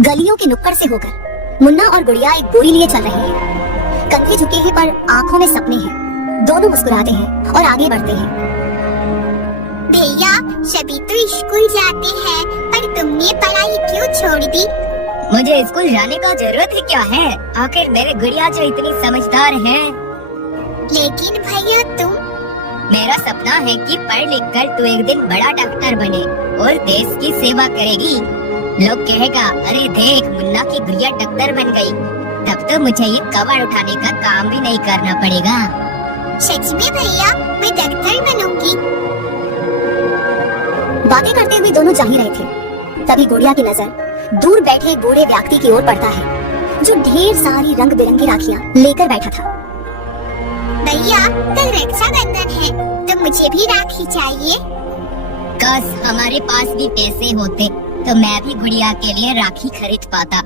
गलियों के नुक्कड़ से होकर मुन्ना और गुड़िया एक बोरी लिए चल रहे हैं। कंधे झुके हैं पर आंखों में सपने हैं। दोनों मुस्कुराते हैं और आगे बढ़ते हैं। भैया सभी तो स्कूल जाते हैं, पर तुमने पढ़ाई क्यों छोड़ दी? मुझे स्कूल जाने का जरूरत ही क्या है? आखिर मेरे गुड़िया जो इतनी समझदार है। लेकिन भैया तुम। मेरा सपना है कि पढ़ लिख कर तू एक दिन बड़ा डॉक्टर बने और देश की सेवा करेगी। लोग कहेगा, अरे देख मुन्ना की गुड़िया डॉक्टर बन गई। तब तो मुझे ये कवर उठाने का काम भी नहीं करना पड़ेगा। सच में भैया, मैं डॉक्टर बनूंगी। बातें करते हुए दोनों जा ही रहे थे, तभी गुड़िया की नजर दूर बैठे एक बूढ़े व्यक्ति की ओर पड़ता है, जो ढेर सारी रंग बिरंगी राखियां लेकर बैठा था। भैया कल रक्षाबंधन है, तो मुझे भी राखी चाहिए। काश हमारे पास भी पैसे होते तो मैं भी गुड़िया के लिए राखी खरीद पाता।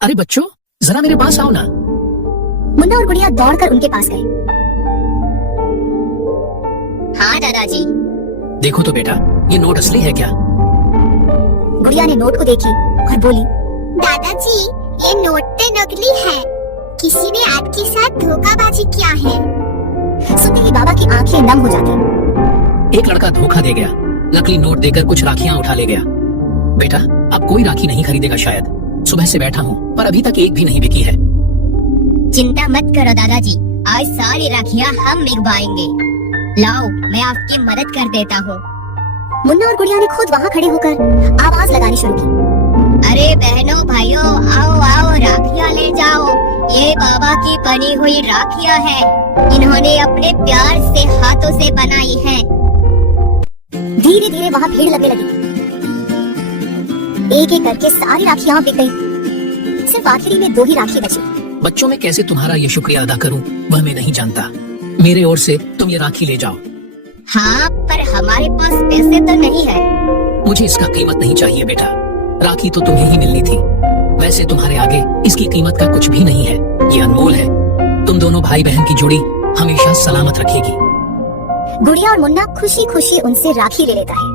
अरे बच्चों, जरा मेरे पास आओ ना। मुन्ना और गुड़िया दौड़कर उनके पास गए। हाँ दादाजी। देखो तो बेटा, ये नोट असली है क्या? गुड़िया ने नोट को देखी और बोली, दादाजी ये नोट तो नकली है। किसी ने आपके साथ धोखाबाजी किया है। सुनते ही बाबा की आंखें नम हो जाती। एक लड़का धोखा दे गया, नकली नोट देकर कुछ राखियां उठा ले गया। बेटा अब कोई राखी नहीं खरीदेगा शायद। सुबह से बैठा हूँ पर अभी तक एक भी नहीं बिकी है। चिंता मत करो दादाजी, आज सारी राखियां हम बिकवाएंगे। लाओ मैं आपकी मदद कर देता हूँ। मुन्ना और गुड़िया ने खुद वहाँ खड़े होकर आवाज लगानी शुरू की। अरे बहनों भाइयों, आओ आओ राखियां ले जाओ। ये बाबा की बनी हुई राखियां हैं। इन्होंने अपने प्यार से हाथों से बनाई है। धीरे धीरे वहाँ भीड़ लगने लगी। एक एक करके सारी राखियां बिक गई। सिर्फ आखिरी में 2 ही राखी बची। बच्चों में कैसे तुम्हारा ये शुक्रिया अदा करूं वह मैं नहीं जानता। मेरे ओर से तुम ये राखी ले जाओ। हाँ पर हमारे पास पैसे तो नहीं है। मुझे इसका कीमत नहीं चाहिए बेटा, राखी तो तुम्हें ही मिलनी थी। वैसे तुम्हारे आगे इसकी कीमत का कुछ भी नहीं है, ये अनमोल है। तुम दोनों भाई बहन की जोड़ी हमेशा सलामत रखेगी। गुड़िया और मुन्ना खुशी खुशी उनसे राखी ले लेता है।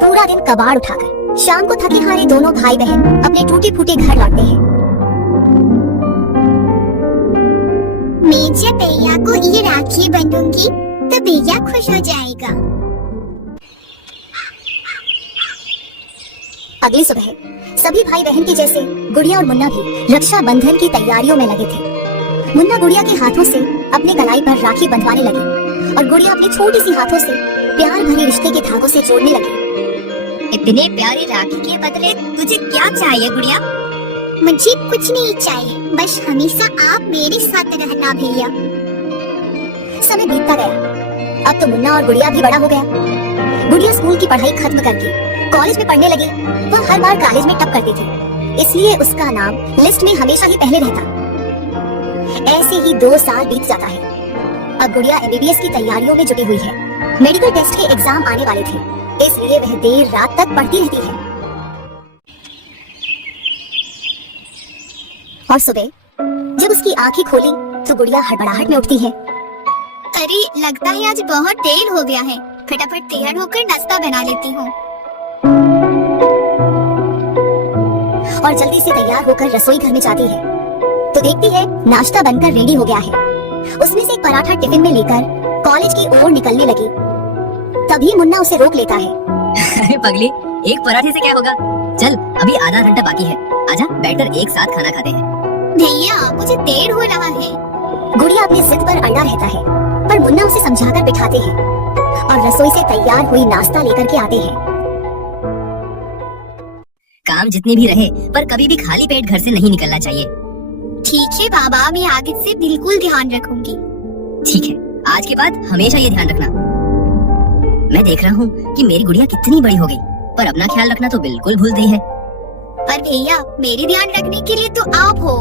पूरा दिन कबाड़ उठाकर शाम को थके हारे दोनों भाई बहन अपने टूटे फूटे घर लौटते हैं। मैं जब भैया को ये राखी बंधूंगी तो भैया खुश हो जाएगा। अगली सुबह सभी भाई बहन के जैसे गुड़िया और मुन्ना भी रक्षा बंधन की तैयारियों में लगे थे। मुन्ना गुड़िया के हाथों से अपने कलाई पर राखी बंधवाने लगी और गुड़िया अपने छोटी सी हाथों से प्यार भरे रिश्ते के धागों से जोड़ने लगी। इतने प्यारी राखी के बदले तुझे क्या चाहिए गुड़िया? मुझे कुछ नहीं चाहिए, बस हमेशा आप मेरे साथ रहना भैया। समय बीतता गया। अब तो मुन्ना और गुड़िया भी बड़ा हो गया। गुड़िया स्कूल की पढ़ाई खत्म करके कॉलेज में पढ़ने लगी। वह हर बार कॉलेज में टॉप करती थी, इसलिए उसका नाम लिस्ट में हमेशा ही पहले रहता। ऐसे ही 2 साल बीत जाता है। अब गुड़िया MBBS की तैयारियों में जुटी हुई है। मेडिकल टेस्ट के एग्जाम आने वाले थे, इसलिए वह देर रात तक पढ़ती रहती है। और सुबह जब उसकी आंखें खोली तो गुड़िया हड़बड़ाहट में उठती है। अरे लगता है आज बहुत देर हो गया है, फटाफट तैयार होकर नाश्ता बना लेती हूँ। और जल्दी से तैयार होकर रसोई घर में जाती है तो देखती है नाश्ता बनकर रेडी हो गया है। उसमें से एक पराठा टिफिन में लेकर कॉलेज की ओर निकलने लगी। तभी मुन्ना उसे रोक लेता है। अरे पगली, एक पराठे से क्या होगा? चल अभी आधा घंटा बाकी है, आजा बैठकर एक साथ खाना खाते हैं। भैया मुझे देर हो रहा है। गुड़िया अपनी जिद पर अड़ा रहता है, पर मुन्ना उसे समझाकर बिठाते हैं और रसोई से तैयार हुई नाश्ता लेकर के आते हैं। काम जितनी भी रहे पर कभी भी खाली पेट घर से नहीं निकलना चाहिए। ठीक है बाबा, मैं आगे से बिल्कुल ध्यान रखूंगी। ठीक है, आज के बाद हमेशा ये ध्यान रखना। मैं देख रहा हूँ कि मेरी गुड़िया कितनी बड़ी हो गई, पर अपना ख्याल रखना तो बिल्कुल भूल गई है। पर भैया मेरे ध्यान रखने के लिए तो आप हो।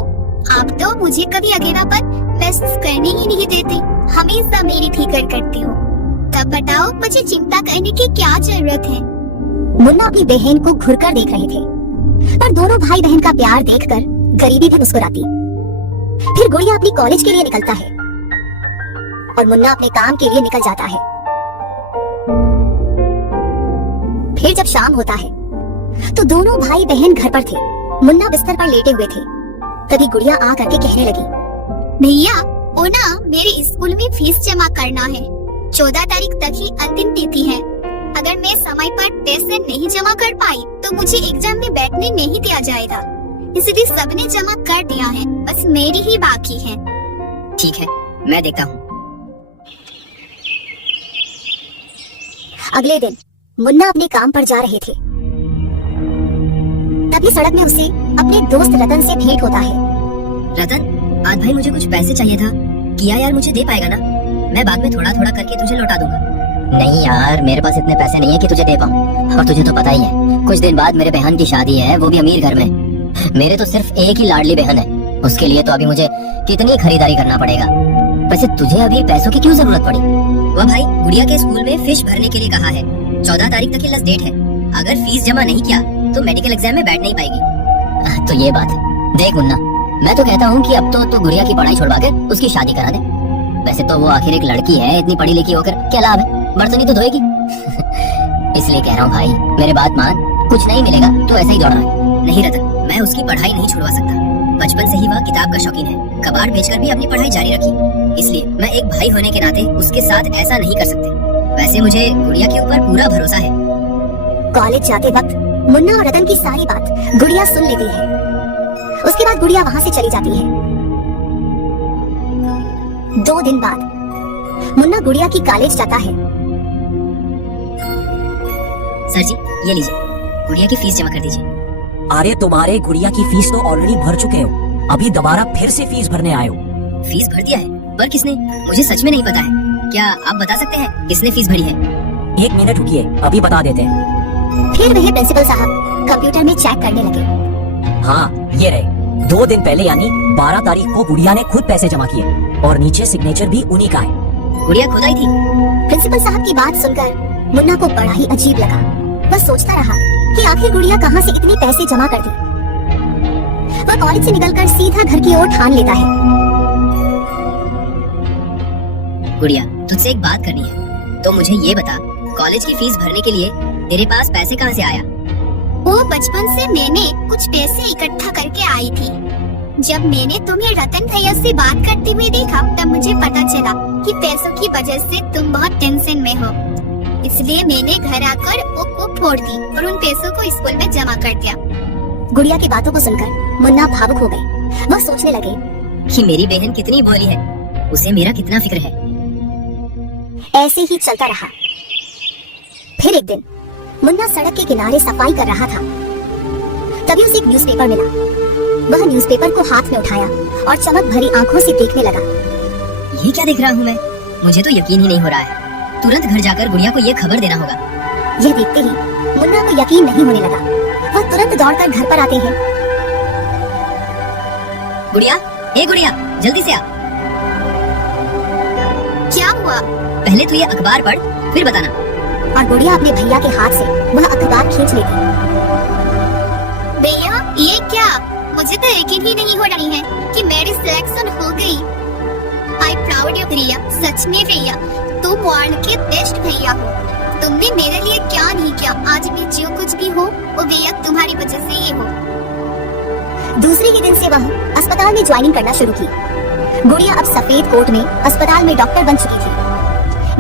आप तो मुझे कभी अकेलापन महसूस करने ही नहीं देते, हमेशा मेरी फिक्र करती हो। तब बताओ मुझे चिंता करने की क्या जरूरत है? मुन्ना अपनी बहन को घुरकर देख रहे थे, पर दोनों भाई बहन का प्यार देखकर गरीबी भी मुस्कुराती। फिर गुड़िया अपनी कॉलेज के लिए निकलता है और मुन्ना अपने काम के लिए निकल जाता है। फिर जब शाम होता है तो दोनों भाई बहन घर पर थे। मुन्ना बिस्तर पर लेटे हुए थे। तभी गुड़िया आ करके कहने लगी, भैया वो ना मेरे स्कूल में फीस जमा करना है। 14 तारीख तक ही अंतिम तिथि है। अगर मैं समय पर पैसे नहीं जमा कर पाई तो मुझे एग्जाम में बैठने नहीं दिया जाएगा। इसलिए सबने जमा कर दिया है, बस मेरी ही बाकी है। ठीक है, मैं देखता हूँ। अगले दिन मुन्ना अपने काम पर जा रहे थे। तभी सड़क में उसे अपने दोस्त रतन से भेंट होता है। रतन, आज भाई मुझे कुछ पैसे चाहिए था। किया यार मुझे दे पाएगा ना? मैं बाद में थोड़ा थोड़ा करके तुझे लौटा दूंगा। नहीं यार, मेरे पास इतने पैसे नहीं है कि तुझे दे पाऊँ। और तुझे तो पता ही है, कुछ दिन बाद मेरे बहन की शादी है, वो भी अमीर घर में। मेरे तो सिर्फ एक ही लाडली बहन है, उसके लिए तो अभी मुझे कितनी खरीदारी करना पड़ेगा। वैसे तुझे अभी पैसों की क्यों जरूरत पड़ी? वह भाई गुड़िया के स्कूल में फीस भरने के लिए कहा है। 14 तारीख तक की लास्ट डेट है। अगर फीस जमा नहीं किया तो मेडिकल एग्जाम में बैठ नहीं पाएगी। तो ये बात है। देख मुन्ना, मैं तो कहता हूँ कि अब तो गुड़िया की पढ़ाई छुड़वा के उसकी शादी करा दे। वैसे तो वो आखिर एक लड़की है, इतनी पढ़ी लिखी होकर क्या लाभ है? बर्तन ही तो धोएगी। इसलिए कह रहा हूँ भाई, मेरे बात मान, कुछ नहीं मिलेगा तो ऐसे ही दौड़ रहा है। नहीं रतन, मैं उसकी पढ़ाई नहीं छुड़वा सकता। बचपन से ही वह किताब का शौकीन है। कबाड़ बेचकर भी अपनी पढ़ाई जारी रखी। इसलिए मैं एक भाई होने के नाते उसके साथ ऐसा नहीं कर सकते। वैसे मुझे गुड़िया के ऊपर पूरा भरोसा है। कॉलेज जाते वक्त मुन्ना और रतन की सारी बात गुड़िया सुन लेती है। उसके बाद गुड़िया वहां से चली जाती है। 2 दिन बाद मुन्ना गुड़िया की कॉलेज जाता है। सर जी, ये लीजिए, गुड़िया की फीस जमा कर दीजिए। अरे तुम्हारे गुड़िया की फीस तो ऑलरेडी भर चुके हो, अभी दोबारा फिर से फीस भरने आए हो। फीस भर दिया है? पर किसने? मुझे सच में नहीं पता है। क्या आप बता सकते हैं किसने फीस भरी है? 1 मिनट रुकिए, अभी बता देते हैं। फिर वह प्रिंसिपल साहब कंप्यूटर में चेक करने लगे। हाँ, ये रहे। 2 दिन पहले यानी 12 तारीख को गुड़िया ने खुद पैसे जमा किए और नीचे सिग्नेचर भी उन्हीं का है। गुड़िया खुद आई थी? प्रिंसिपल साहब की बात सुनकर मुन्ना को बड़ा ही अजीब लगा। वह सोचता रहा कि आखिर गुड़िया कहाँ से इतने पैसे जमा करती। वह कॉलेज से निकलकर सीधा घर की ओर ठान लेता है। गुड़िया, तुझसे एक बात करनी है, तो मुझे ये बता, कॉलेज की फीस भरने के लिए तेरे पास पैसे कहाँ से आया? वो बचपन से मैंने कुछ पैसे इकट्ठा करके आई थी। जब मैंने तुम्हें रतन भैया से बात करते हुए देखा तब मुझे पता चला कि पैसों की वजह से तुम बहुत टेंशन में हो। इसलिए मैंने घर आकर वो फोड़ दी और उन पैसों को स्कूल में जमा कर दिया। गुड़िया की बातों को सुनकर मुन्ना भावुक हो गए। वह सोचने लगे कि मेरी बहन कितनी भोली है, उसे मेरा कितना फिक्र है। ऐसे ही चलता रहा। फिर एक दिन मुन्ना सड़क के किनारे सफाई कर रहा था। तभी उसे एक न्यूज़पेपर मिला। वह न्यूज़पेपर को हाथ में उठाया और चमक भरी आंखों से देखने लगा। ये क्या देख रहा हूँ मैं? मुझे तो यकीन ही नहीं हो रहा है। तुरंत घर जाकर गुड़िया को ये खबर देना होगा। यह देखते ही मुन्ना को यकीन नहीं होने लगा। वह तुरंत दौड़कर घर पर आते हैं। गुड़िया, ए गुड़िया, जल्दी से आ। क्या हुआ? पहले तू ये अखबार पढ़, फिर बताना। और गुड़िया अपने भैया के हाथ से वह अखबार खींच लेती। भैया, ये क्या? मुझे तो यकीन ही नहीं हो रही है कि मेरी सिलेक्शन हो गई। आई प्राउड यू भैया, सच में भैया तुम वर्ल्ड के बेस्ट भैया हो। तुमने मेरे लिए क्या नहीं किया। आज भी जो कुछ भी हो वो भैया तुम्हारी वजह से ये हो। दूसरे ही दिन से वह अस्पताल में ज्वाइनिंग करना शुरू की। गुड़िया अब सफेद कोट में अस्पताल में डॉक्टर बन चुकी थी।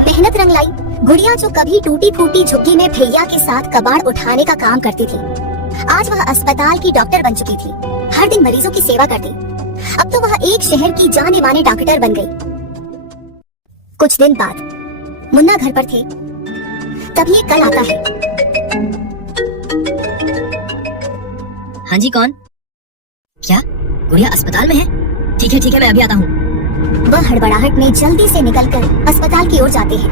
मेहनत रंग लाई। गुड़िया जो कभी टूटी फूटी झुग्गी में भैया के साथ कबाड़ उठाने का काम करती थी, आज वह अस्पताल की डॉक्टर बन चुकी थी। हर दिन मरीजों की सेवा करती। अब तो वह एक शहर की जाने माने डॉक्टर बन गई। कुछ दिन बाद मुन्ना घर पर थे। तभी एक कल आता है। हाँ जी, कौन? क्या गुड़िया अस्पताल में है? ठीक है, मैं अभी आता हूँ। वह हड़बड़ाहट में जल्दी से निकलकर अस्पताल की ओर जाते हैं।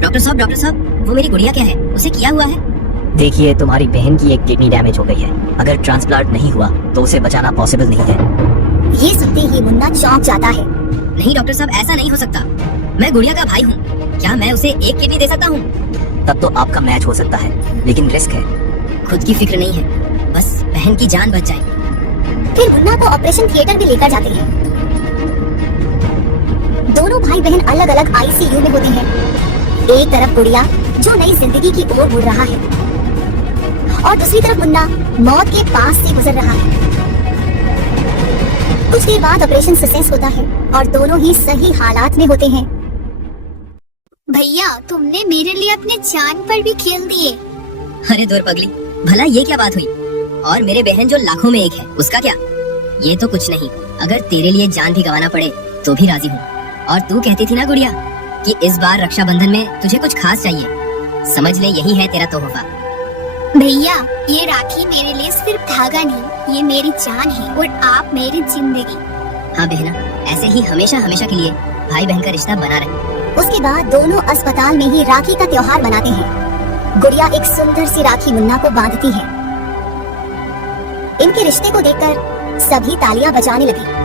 डॉक्टर साहब, वो मेरी गुड़िया क्या है? उसे क्या हुआ है? देखिए, तुम्हारी बहन की एक किडनी डैमेज हो गई है। अगर ट्रांसप्लांट नहीं हुआ तो उसे बचाना पॉसिबल नहीं है। ये सुनते ही मुन्ना चौंक जाता है। नहीं डॉक्टर साहब, ऐसा नहीं हो सकता। मैं गुड़िया का भाई हूँ। क्या मैं उसे एक किडनी दे सकता हूँ? तब तो आपका मैच हो सकता है, लेकिन रिस्क है। खुद की फिक्र नहीं है, बस बहन की जान बच जाए। फिर मुन्ना को ऑपरेशन थिएटर में लेकर जाते हैं। दोनों भाई बहन अलग अलग आईसीयू में होते हैं। एक तरफ गुड़िया जो नई जिंदगी की ओर मुड़ रहा है और दूसरी तरफ मुन्ना मौत के पास से गुजर रहा है। कुछ देर बाद ऑपरेशन सक्सेस होता है और दोनों ही सही हालात में होते हैं। भैया तुमने मेरे लिए अपने जान पर भी खेल दिए। अरे दूर पगली, भला ये क्या बात हुई? और मेरे बहन जो लाखों में एक है, उसका क्या? ये तो कुछ नहीं, अगर तेरे लिए जान भी गंवाना पड़े तो भी राजी हूँ। और तू कहती थी ना गुड़िया कि इस बार रक्षाबंधन में तुझे कुछ खास चाहिए, समझ ले यही है तेरा तोहफा। भैया ये राखी मेरे लिए सिर्फ धागा नहीं, ये मेरी जान है और आप मेरी जिंदगी। हाँ बहना, ऐसे ही हमेशा हमेशा के लिए भाई बहन का रिश्ता बना रहे। उसके बाद दोनों अस्पताल में ही राखी का त्योहार मनाते हैं। गुड़िया एक सुंदर सी राखी मुन्ना को बांधती है। इनके रिश्ते को देखकर सभी तालियां बजाने लगे।